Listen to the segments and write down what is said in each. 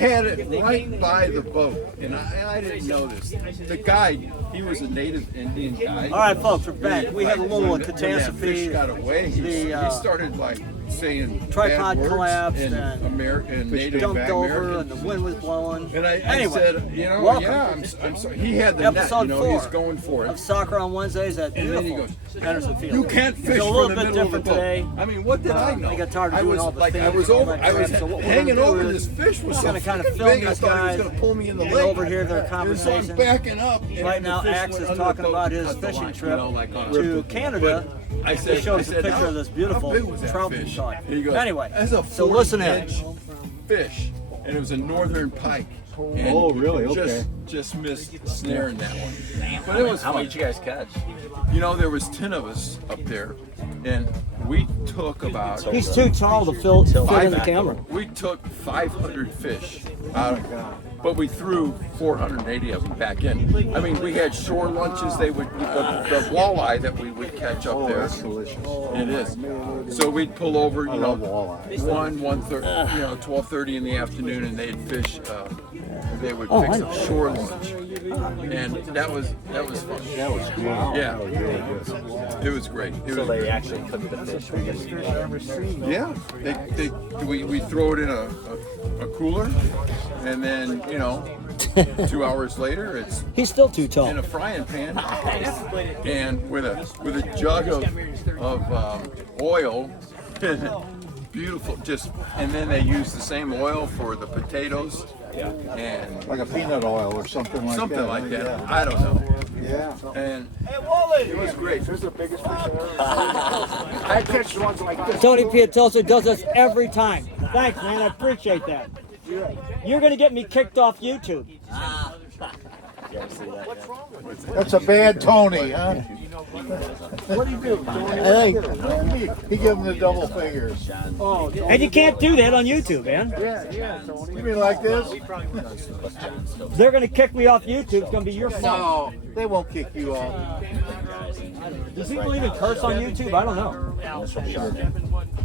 had it right by the boat, and I didn't know this. The guide, he was a native Indian guide. All right, folks, we're back. We had a little When that catastrophe. fish got away, he started like saying Tripod bad words collapsed in and American, native dumped over, American. and the wind was blowing. And I anyway, said, you know, welcome. yeah, I'm sorry. He had the net, Episode you know, 4 he's going for of it. Soccer on Wednesdays at And then he beautiful goes, Henderson Field. You can't fish It's a from little the bit middle of the different boat. today. I mean, what did I know? I got tired of I doing was all the like, things I was and all over, that I was crap. So what we're hanging gonna over, do and is this fish was we're so gonna kind of freaking film big. I these thought he was guys, going to pull me in the get lake. overhear their And so conversation. I'm backing up. And Right the now, fish Axe went is under talking the boat, about his cut the fishing line, trip you know, like on a to rip. Canada. But I said, He shows a picture how- of this how beautiful big was that trout fish? he caught. And he goes, Anyway, that's a so listen in. 40-inch fish, and it was a northern pike. And Oh, really? Okay. Just missed snaring that one. But it was How fun. much you guys catch? You know, there was 10 of us up there, and we took about He's too tall to fit in the camera. we took 500 fish out of but we threw 480 of them back in. I mean, we had shore lunches. They would the walleye that we would catch up there. That's delicious. It is. So we'd pull over, you know, love walleye. 1:30, you know, 12:30 in the afternoon, and they'd fish. They would Oh, fix I a know. shore lunch, and that was fun. That was cool. Yeah, That was really good. it was great. It So was they actually cook the fish. Yeah, we throw it in a cooler, and then, you know, 2 hours later it's He's still too tall. in a frying pan, and with a jug of oil. Beautiful, and then they use the same oil for the potatoes, and Like a peanut oil or something like that. something like that. Yeah. I don't know. Yeah. And it was great. There's the biggest fish I catch ones like this. Tony Piatoso does this every time. Thanks, man. I appreciate that. You're going to get me kicked off YouTube. That's a bad Tony, huh? What do you do? I think. He gave him the double fingers. Oh, And you can't do that on YouTube, man. yeah, Tony. You mean like this? They're going to kick me off YouTube. It's going to be your fault. No, they won't kick you off. Do people even curse on YouTube? I don't know.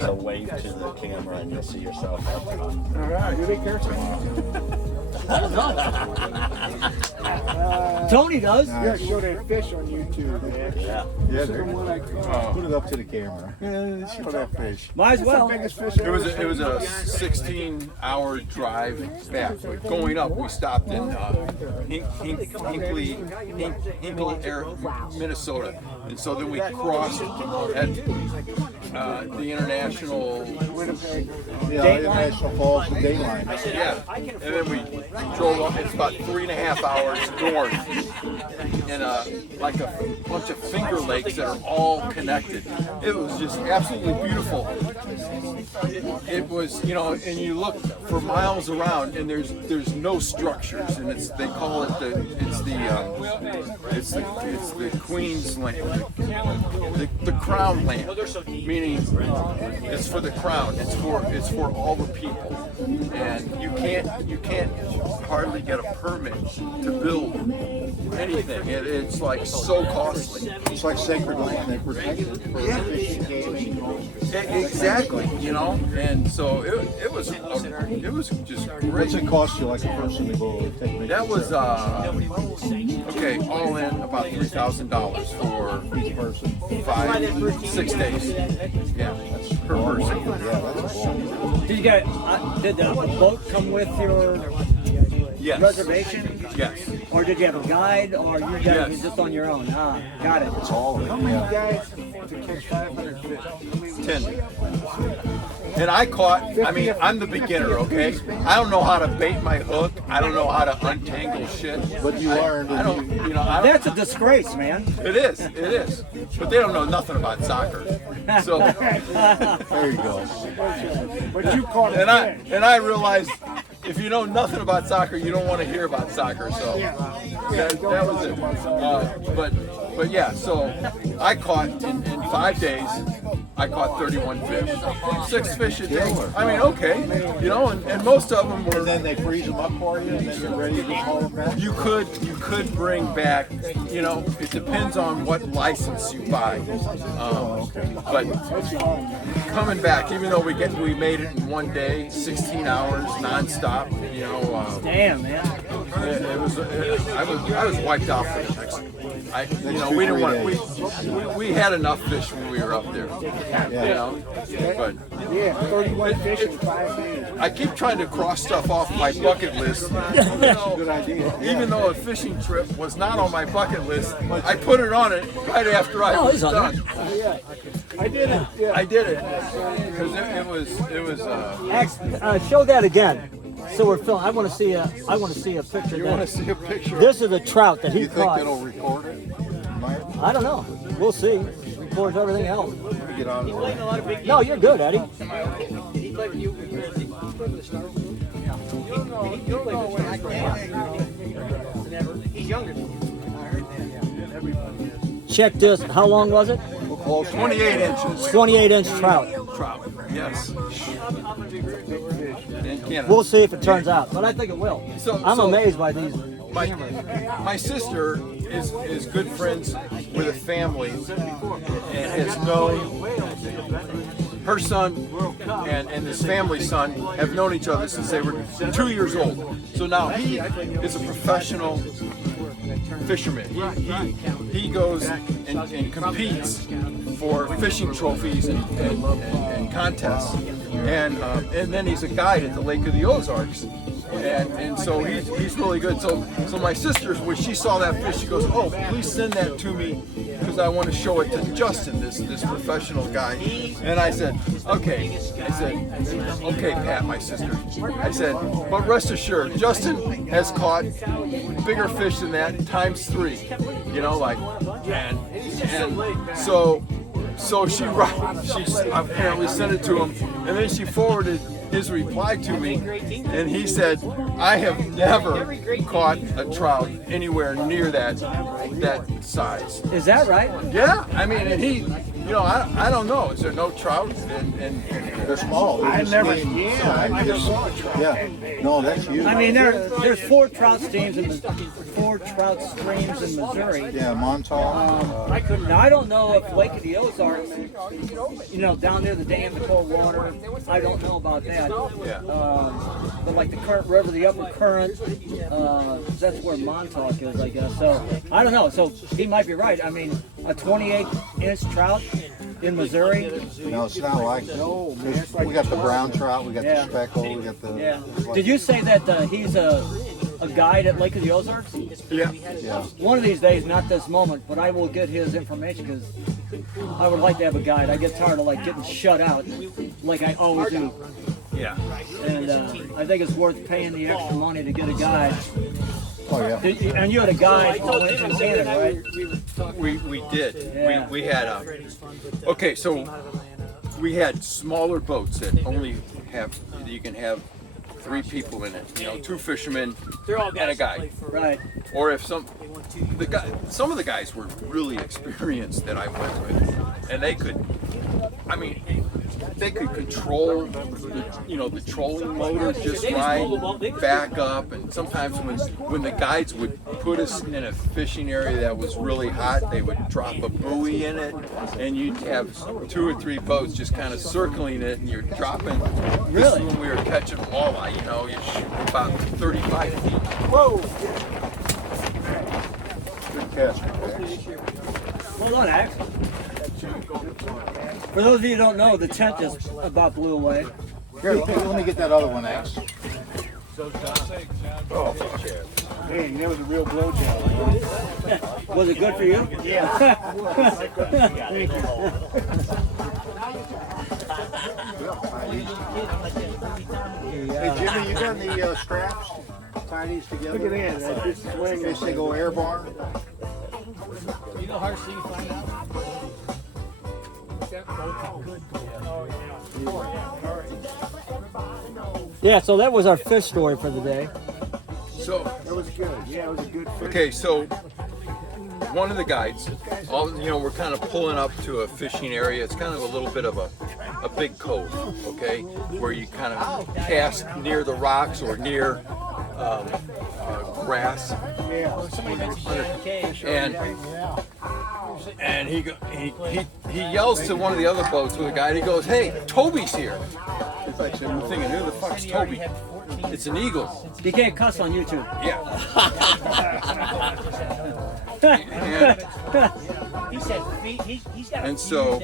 So wave to the camera and you'll see yourself. All right, you be careful. Tony does. Yeah, show that fish on YouTube, man. Yeah. Yeah, The one I caught. put it up to the camera. Yeah, show that fish. Might as That's the well. biggest fish I It was ever it was a 16-hour drive back. But going up, we stopped in Hinckley, Minnesota, and so then we crossed at the international. Yeah, International Falls and Dayline. Yeah, and then we drove up. It's about 3.5 hours north, in like a bunch of finger lakes that are all connected. It was just absolutely beautiful. It was, you know, and you look for miles around, and there's no structures, and they call it it's the Queen's land, the Crown land, meaning it's for the crown. It's for all the people, and you can't hardly get a permit to build anything. It's like so costly. It's like sacred land. They protect it for fishing, gaming. Exactly, you know, and so it was just great. What's it cost you, like a person to go take? That was okay, all in about $3,000 for Each person. 6 days. Yeah, per person. Yeah, that's a ball. Did you get? Did the boat come with your Yes. reservation, Yes. or did you have a guide, or you guys Yes. just on your own? Ah, got it. It's all of it. How many Yeah. guys to catch 500 fish? 10. And I caught, I mean, I'm the beginner, okay? I don't know how to bait my hook. I don't know how to untangle shit. But you learned. I don't, you know, I don't. That's a disgrace, man. It is. But they don't know nothing about soccer. So, There you go. But you caught a fish. and I realized if you know nothing about soccer, you don't want to hear about soccer. So that was it. But yeah, so I caught in 5 days I caught 31 fish. 6 fish a day. I mean, okay, you know, and most of them were. And then they freeze them up for you, and then you're ready to haul them back? You could bring back, you know, it depends on what license you buy. But coming back, even though we made it in one day, 16 hours nonstop, you know. Damn, man. I was wiped out for the next. We didn't want we had enough fish when we were up there. You know, but 31 fish in 5 days. I keep trying to cross stuff off my bucket list. Good idea. Even though a fishing trip was not on my bucket list, I put it on it right after I was done. I did it. Yeah. I did it because it was. Show that again. So we're filming. I want to see a picture. You want to see a picture? This is a trout that he You think caught. it'll record it? Might I don't know. We'll see. Records everything else. get out of the way. No, you're good, Eddie. Check this. How long was it? 28 inches. 28-inch trout. Trout. Yes. In Canada. We'll see if it turns out, but I think it will. I'm amazed by these. My sister is good friends with a family and has known her son and his family's son have known each other since they were 2 years old. So now he is a professional fisherman. He goes and competes for fishing trophies and contests. And then he's a guide at the Lake of the Ozarks. And so he's really good. So my sister, when she saw that fish, she goes, "Oh, please send that to me because I want to show it to Justin, this professional guy." And I said, "Okay." I said, "Okay, Pat, my sister." I said, "But rest assured, Justin has caught bigger fish than that times 3. You know, like, and so she apparently sent it to him, and then she forwarded his reply to me, and he said, "I have never caught a trout anywhere near that size." Is that right? Yeah, I mean, and he, you know, I don't know. Is there no trout? And They're small. They're just named I just saw a trout. Yeah. No, that's huge. I mean, there's 4 trout streams in Missouri. Yeah, Montauk. Now, I don't know if Lake of the Ozarks, you know, down near the dam, the cold water, I don't know about that. Yeah. But like the Current River, the upper current, that's where Montauk is, I guess. So, I don't know. So, he might be right. I mean, a 28-inch trout in Missouri. No, it's not like that. We got the brown trout, we got the speckled, we got the... Yeah. Did you say that he's a guide at Lake of the Ozarks? yeah. Yeah. One of these days, not this moment, but I will get his information because I would like to have a guide. I get tired of like getting shut out, like I always do. Yeah. And I think it's worth paying the extra money to get a guide. Oh, yeah. And you had a guide in Canada, right? We did. Yeah. We had okay, so we had smaller boats that only you can have 3 people in it. You know, 2 fishermen and a guide. Right. Or if some of the guys were really experienced that I went with, and they could control the trolling motor just right, back up, and sometimes when the guides would put us in a fishing area that was really hot, they would drop a buoy in it, and you'd have 2 or 3 boats just kind of circling it, and you're dropping. This is when we were catching walleye, you know, you're shooting about 35 feet. Whoa! Good catch. Hold on, Ax. For those of you who don't know, the tent just about blew away. Here, let me get that other one, Ax. Man, that was a real blowjob. Was it good for you? Yeah. Thank you. Hey, Jimmy, you got the straps? Tie these together? Look at that. This swing. In case they go airborne? You know, hardest thing to find out. Yeah, so that was our fish story for the day. So That was good. Yeah, it was a good fish. okay, so one of the guides, we're kind of pulling up to a fishing area. It's kind of a little bit of a big cove, okay, where you kind of cast near the rocks or near grass. And he yells to one of the other boats with a guy, and he goes, "Hey, Toby's here." It's like, I'm thinking, who the fuck's Toby? It's an eagle. You can't cuss on YouTube. Yeah. He said he's got a And so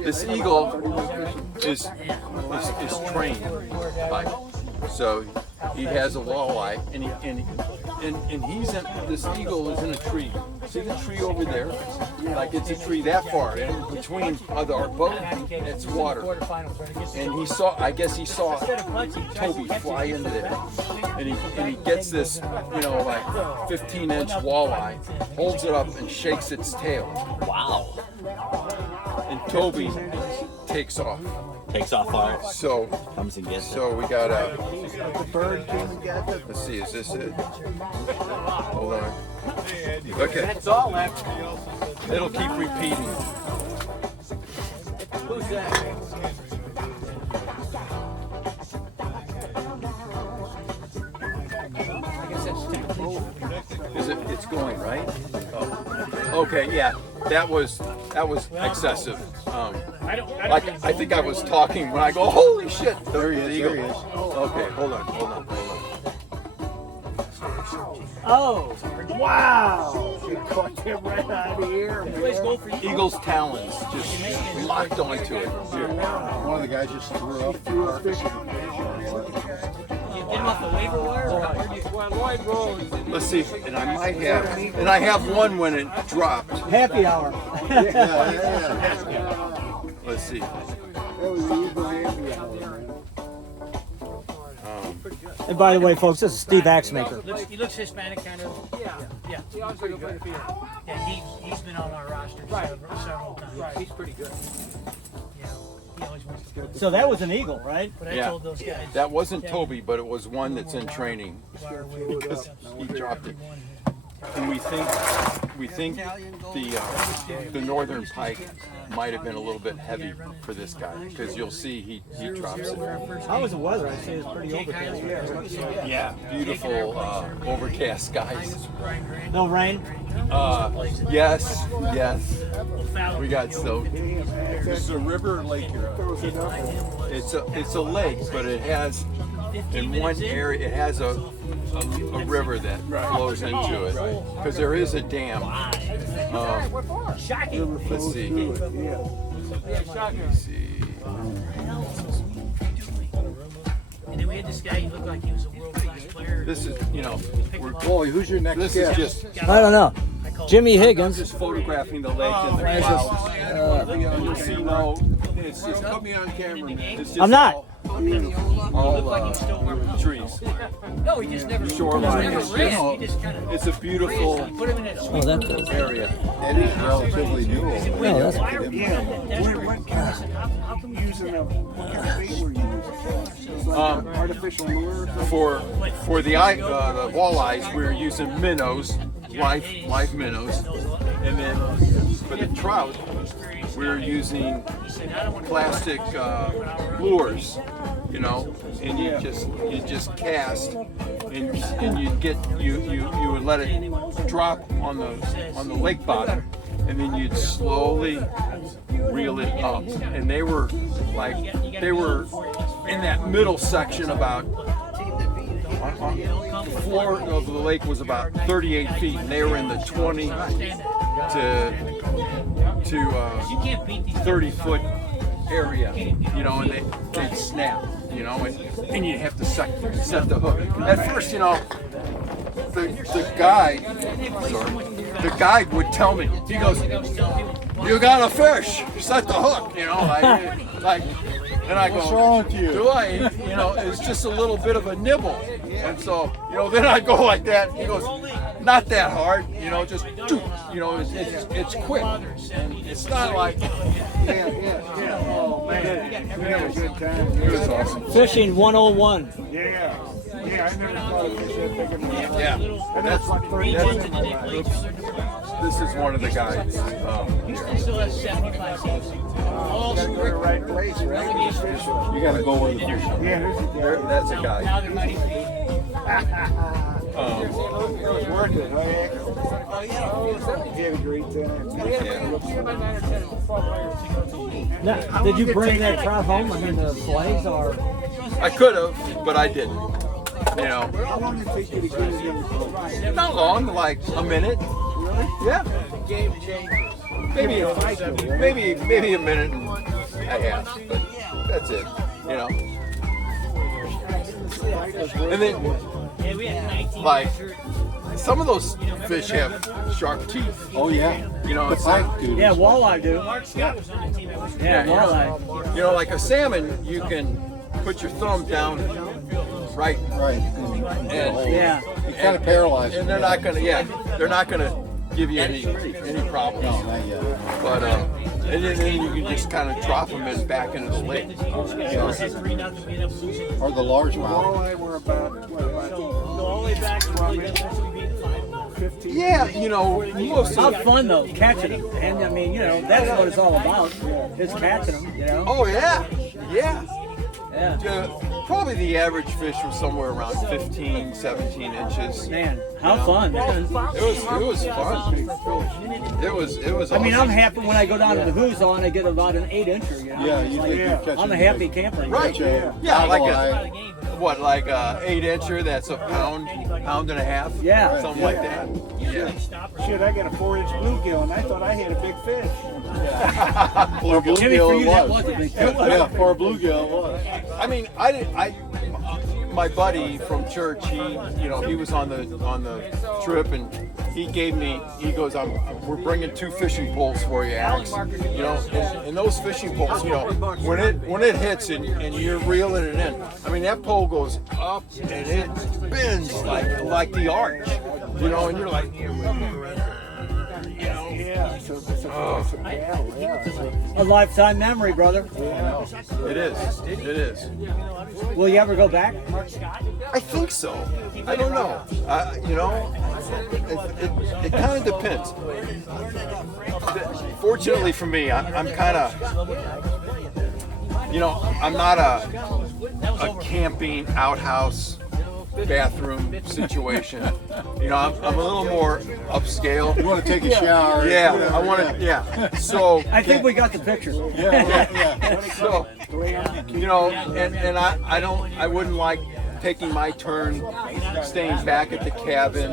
this eagle is trained by, so he has a walleye, and he's in, this eagle is in a tree. See the tree over there? Like it's a tree that far, and between our boat, it's water. And I guess he saw Toby fly into there, and he gets this, like 15-inch walleye, holds it up and shakes its tail. Wow. And Toby takes off. Takes off far. So Comes and gets it. So we got The bird came and got it. let's see, is this it? Hold on. Okay. That's all left. It'll keep repeating. Who's that? I guess that's typical. Is it? It's going right. Oh. Okay. Yeah. That was excessive. I think I was talking when I go, holy shit! There he is. There he is. Okay. Hold on. Oh, Wow! You caught him right out of here. Eagle's talons just locked onto it. Here. One of the guys just threw up. Get him off the waiver wire? Well, Lloyd Rose. Let's see. And I have one when it dropped. happy hour. Yeah. Let's see. That was the Eagle happy hour, man. And by the way, folks, this is Steve Axemaker. He looks Hispanic, kind of. Yeah. Yeah, he's been on our roster several times. Right, he's pretty good. Yeah, he always wants to go. So that was an eagle, right? But I Yeah. told those guys. That wasn't Toby, but it was one that's in training. Because he dropped it. And we think the northern pike might have been a little bit heavy for this guy, because you'll see he drops it. How was the weather? I see it's pretty overcast. Yeah, beautiful overcast skies. No rain. Yes. We got soaked. This is a river or lake here. It's a lake, but it has in one area it has a river that flows into it, because there is a dam. Let's see. Let's see. And then we had this guy, he looked like he was a world-class player. This is, Boy, who's your next this guest? is just. I don't know. Jimmy I'm Higgins. just photographing the lake and the clouds. You see, it's just put me on camera, man. It's just I'm not. all trees. No, he just never Shoreline. He It's just ran. He just kind of It's a beautiful put him in that sweet area. That is relatively new. No, that's How come you using what kind of bait were you using? Artificial lure? For the walleyes, we're using minnows, live minnows, and then for the trout, we're using plastic lures, and you just cast, and you would let it drop on the lake bottom, and then you'd slowly reel it up, and they were in that middle section about. The floor of the lake was about 38 feet, and they were in the 20 to 30 foot area, and they'd snap, and you'd have to set the hook. At first, the guide would tell me, he goes, "You got a fish, set the hook," and I go, What's wrong with you? Do I? It's just a little bit of a nibble. And so, then I go like that. He goes, not that hard, just, it's quick. It's not like, Oh, man. We had a good time. it was awesome. Fishing 101. Yeah. Yeah, I never caught a fish that big in the water. Yeah, And that's like 30 that's- inches in the water. this is one of the guys. He still has 75 cents. All Gotta go to the right place, right? You gotta go where the fish are. Yeah, there's a There, that's a Now guy. there might even be. It was worth it, right? He had a great time. Now, did you bring that trout home? I mean, the fillets are. I could have, but I didn't. You know, How long did it take you to get it in? not long, like a minute. Yeah. Maybe a minute and a half, but that's it. You know. And then, Yeah, we had 19. like, some of those fish have sharp teeth. Oh yeah. You know, The it's like, pike, dude. Yeah, walleye do. Mark Scott was on the team. I wish Yeah, Yeah, walleye. you know, like a salmon, you can put your thumb down right, Right. and Yeah. You kind of paralyzed. and they're not gonna, they're not gonna give you any problems. No, not yet. But and then you can just kind of drop them in back into the lake. You know? Or the largemouth. Walleye were about, what, about all the way back to 15? Yeah, you know, most How of, fun though, catching them. And I mean, you know, that's what it's all about. Is catching them, you know? oh yeah, yeah. Yeah. Probably the average fish was somewhere around 15, 17 inches. Man, how fun. It was fun. It was. I mean, I'm awesome. happy when I go down to the Who's on, I get about an 8-incher, you know? Yeah, you think you're catching. I'm a happy camper. Right. Yeah. Yeah, like Walleye. like a 8-incher that's a pound and a half. Yeah. Something like that. Yeah. Shit, I got a 4-inch bluegill, and I thought I had a big fish. For a Jimmy, for bluegill, you, that it was was. a big Yeah, for a bluegill, it was. I mean, my buddy from church, he was on the trip, and he goes, we're bringing 2 fishing poles for you, Alex. You know, and those fishing poles, you know, when it hits and you're reeling it in, I mean, that pole goes up and it bends like the arch, you know, and you're like, Yeah, it's a battle, yeah. A lifetime memory, brother. it is. Will you ever go back? I think so. I don't know. You know, it kind of depends. Fortunately for me, I'm kind of, you know, I'm not a camping outhouse bathroom situation. You know, I'm a little more upscale. You want to take a shower? Yeah, I want to. Yeah. So. I think we got the picture. Yeah. So, you know, and I wouldn't like taking my turn, staying back at the cabin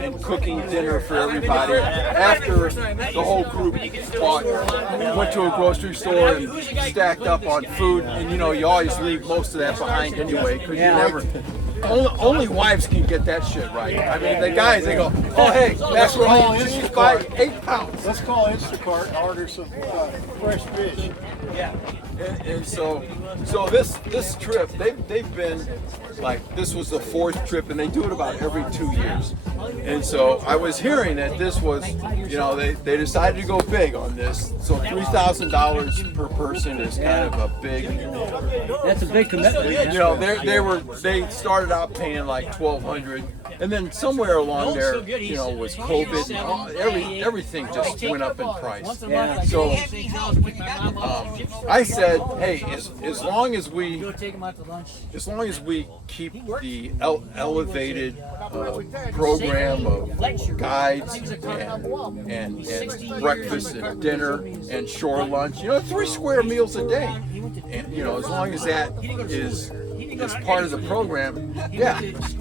and cooking dinner for everybody after the whole group went to a grocery store and stacked up on food. And you know, you always leave most of that behind anyway, because Yeah. you never. Only wives can get that shit right. I mean, the guys, they go, oh, hey, that's wrong. Just buy 8 pounds. Let's call Instacart and order some fresh fish. And so this trip, they've been like, this was the 4th trip, and they do it about every 2 years. And so I was hearing that this was, you know, they decided to go big on this. So $3,000 per person is kind of a big. That's a big commitment. You know, they started out paying like $1,200, and then somewhere along there, you know, was COVID, and everything just went up in price. Yeah. So I said, hey, as long as we keep the elevated program of guides and breakfast and dinner and shore lunch, you know, 3 square meals a day, and you know, as long as that is part of the program, yeah,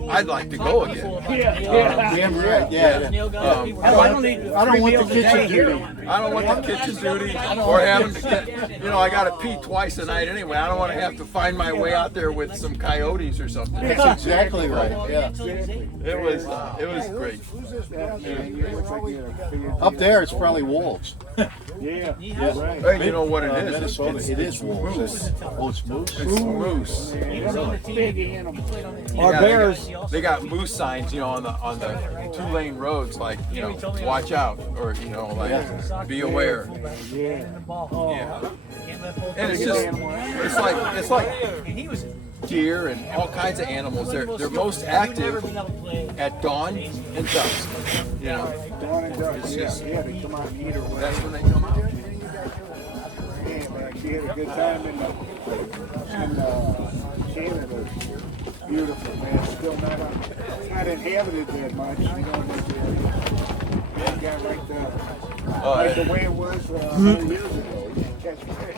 I'd like to go again. Yeah. I don't want the kitchen duty. I don't want the kitchen duty or having to get, you know, I got to pee twice a night anyway. I don't want to have to find my way out there with some coyotes or something. That's exactly right. Yeah. It was great. Up there, it's probably wolves. Yeah, right. Hey, you know what it is? Minnesota, it is wolves. Oh, it's moose. It's moose. Big animal. Our Yeah, bears. They got moose signs, you know, on the 2-lane roads, like, you know, watch out, or you know, like, be aware. Yeah. Yeah. And it's like deer and all kinds of animals. They're most active at dawn and dusk. You know, Dawn and dusk. It's Yeah, just- yeah, they come out and eat or whatever. that's when they come out. Yeah, man, she had a good time in Canada. Beautiful, man. Still not inhabited that much. You know, they got like the way it was 100 years ago. You can catch fish.